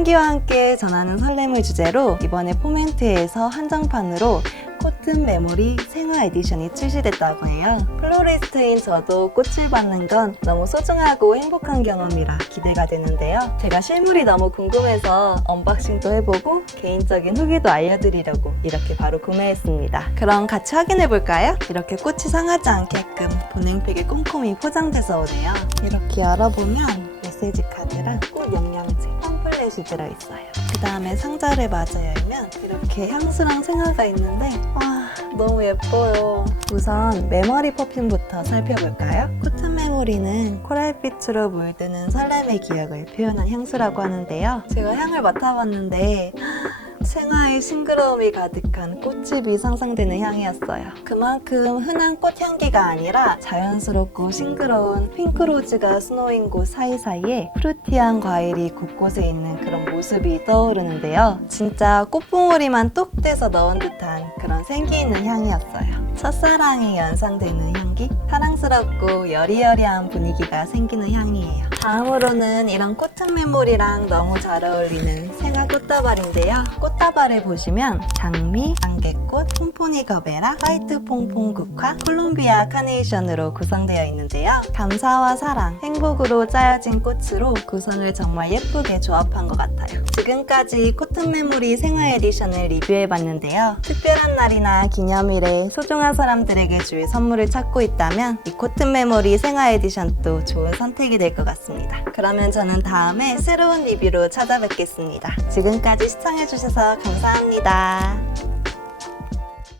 향기와 함께 전하는 설렘을 주제로 이번에 포멘트에서 한정판으로 코튼 메모리 생화 에디션이 출시됐다고 해요. 플로리스트인 저도 꽃을 받는 건 너무 소중하고 행복한 경험이라 기대가 되는데요. 제가 실물이 너무 궁금해서 언박싱도 해보고 개인적인 후기도 알려드리려고 이렇게 바로 구매했습니다. 그럼 같이 확인해 볼까요? 이렇게 꽃이 상하지 않게끔 보냉팩에 꼼꼼히 포장돼서 오네요. 이렇게 열어보면 메시지 카드랑 꽃 영양제, 팜플렛이 들어있어요. 그 다음에 상자를 마저 열면 이렇게 향수랑 생화가 있는데 와 너무 예뻐요. 우선 메모리 퍼퓸부터 살펴볼까요? 코튼 메모리는 코랄빛으로 물드는 설렘의 기억을 표현한 향수라고 하는데요. 제가 향을 맡아봤는데 생화의 싱그러움이 가득한 꽃집이 상상되는 향이었어요. 그만큼 흔한 꽃향기가 아니라 자연스럽고 싱그러운 핑크로즈가 스노인 곳 사이사이에 프루티한 과일이 곳곳에 있는 그런 모습이 떠오르는데요. 진짜 꽃봉오리만 똑 떼서 넣은 듯한 그런 생기 있는 향이었어요. 첫사랑이 연상되는 향기? 사랑스럽고 여리여리한 분위기가 생기는 향이에요. 다음으로는 이런 코튼 메모리랑 너무 잘 어울리는 생화 꽃다발인데요. 꽃다발을 보시면 장미, 안개꽃, 폼포니 거베라, 화이트 퐁퐁 국화, 콜롬비아 카네이션으로 구성되어 있는데요. 감사와 사랑, 행복으로 짜여진 꽃으로 구성을 정말 예쁘게 조합한 것 같아요. 지금까지 코튼 메모리 생화 에디션을 리뷰해봤는데요. 특별한 날이나 기념일에 소중한 사람들에게 줄 선물을 찾고 있다면 이 코튼 메모리 생화 에디션도 좋은 선택이 될 것 같습니다. 그러면 저는 다음에 새로운 리뷰로 찾아뵙겠습니다. 지금까지 시청해주셔서 감사합니다.